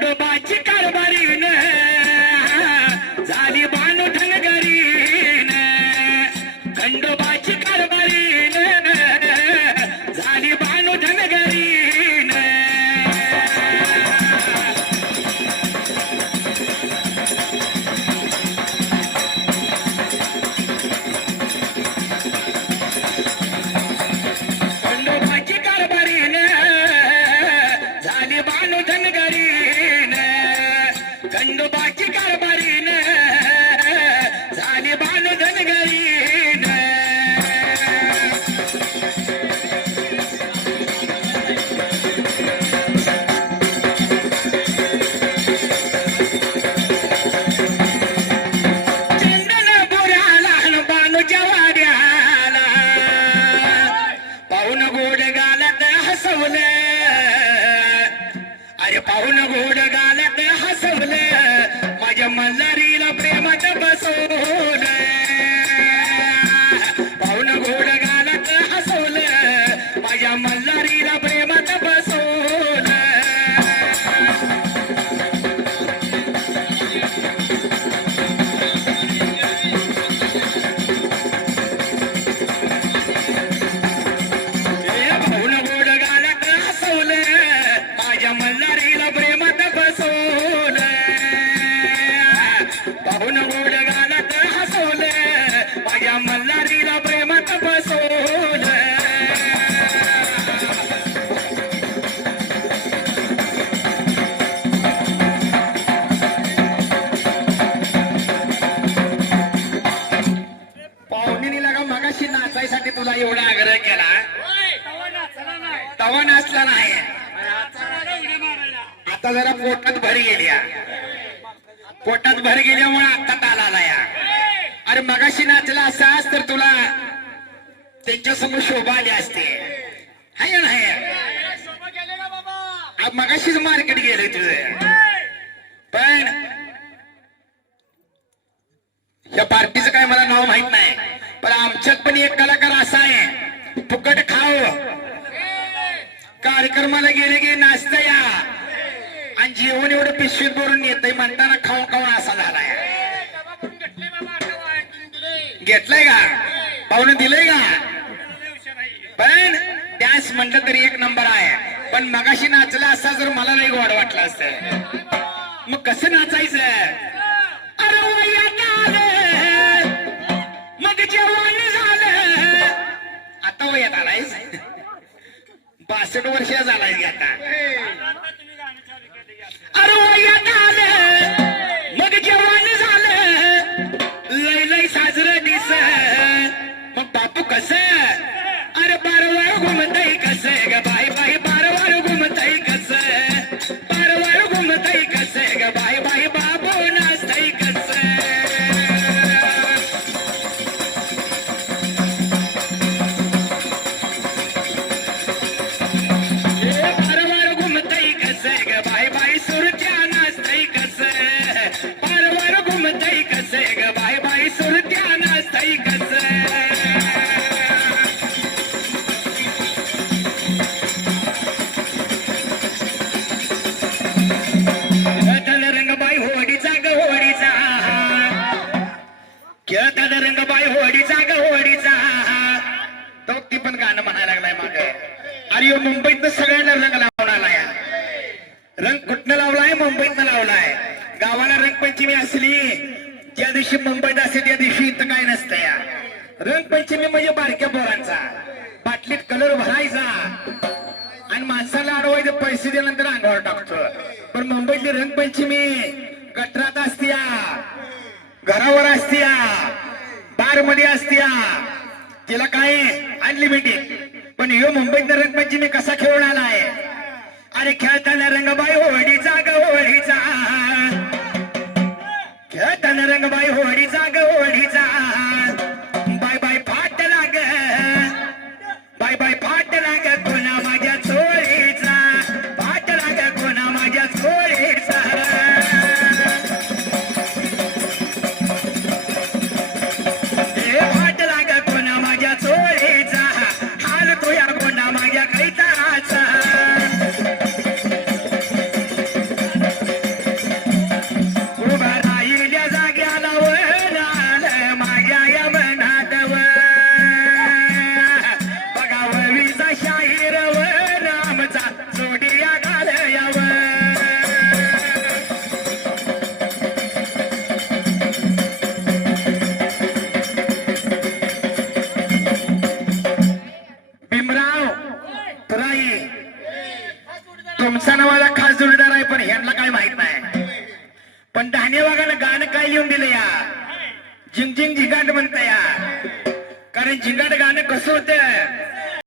खंडोबाची कारभारीन झाली बानू धनगरीन खंडोबाची कारभारीन झाली बानू धनगरीन खंडोबाची कारभारीन झाली बानू धनगरीन खंडोबाची कारभारीन झाली बानू धनगरीन चंदन बुराला न बानूच्या वाड्याला पाहून गोड गालात हसवलं अरे पाहून गोड गालात हसवलं माझ्या मल्हारीला प्रेमात बसवलं पाहून गोड गालात हसवलं माझ्या मल्हारीला प्रेमात बसवलं पाहून गोड गालात हसवलं माझ्या मल्हारीला प्रेमात बसवलं पाहून गोड गालात हसवलं माझ्या मल्हारीला प्रेमात बसवलं पाहुणीने लागा मगाशी नाचायसाठी तुला एवढा आग्रह केला तवा नाचला नाही आता जरा पोटात भर गेल्या पोटात भर गेल्यामुळे आता आला या अरे मगाशी नाचला असाच तर तुला त्यांच्या समोर शोभा आली असते हाय ना नाही मगाशीच मार्केट गेलंय तुझं पण या पार्टीचं काय मला नाव माहित नाही पण आमच्यात पण एक कलाकार असा आहे फुकट खाव कार्यक्रमाला गेले गे नाचता या आणि जेवण एवढं पिशवीत भरून येतंय म्हणताना खाऊन खाऊन असा झालाय घेतलाय का पाहुणं दिलंय का पण डान्स म्हटलं तरी एक नंबर आहे पण मगाशी नाचला असता जर मला नाही गोड वाटलं असतं मग कसं नाचायचं अरे वयात आलं मग जेवण झालं आता वयात आलायस 62 वर्ष झालाय की आता अरे वयात आलं मग जेवण झालं लय लय साजरं दिस मग बापू कस अरे बारवाळ घुमतय कस ग बाई बाई बारवाळ घुमतय कस बारवाळ घुमतय कस ग बाई बाई बाबू नाचतय कस बारवाळ घुमतय कस ग बाई बाई सुरत्या नाचतय कस बारवाळ घुमतय कस ग बाई बाई सुरत्या नाचतय कस रंगबाई होडीचा ग होडीचा खेळताना रंगबाई होडीचा ग होडीचा तो ती पण गाणं म्हणायला लागलाय माग अरे मुंबईत सगळ्यांना रंग लावलाय रंग कुठनं लावलाय मुंबईतनं लावलाय गावाला रंगपंचमी असली ज्या दिवशी मुंबईत असते त्या दिवशी इथं काय नसतं या रंगपंचमी म्हणजे बारक्या पोरांचा बाटलीत कलर भरायचा आणि माणसाला अडवायचं पैसे दिल्यानंतर अंगावर टाकतो पण मुंबईतली रंगपंचमी गटरात असत्या घरावर असत्या बार मध्ये असत्या तिला काय अनलिमिटेड पण ह्यो मुंबईतला रंगपंचमी कसा खेळून आलाय अरे खेळताना रंगबाई होडीचा ग होडीचा खेळताना रंगबाई होडीचा ग होडीचा बाय बाय फाट लाग बाय बाय फाट लाग कोणा माझ्या चोळीचा फाट लाग कोणा माझ्या चोळीचा फाट लाग कोणा माझ्या चोळीचा हाल तुया कोणा माझ्या कैताचा तुमचा नावाला खास जोडीदार आहे पण ह्यांना काय माहित नाही. पण धान्य वागानं गाणं काय लिहून दिलं या झिंग झिंग झिंगाट म्हणता या. कारण झिंगाट गाणं कसं होतं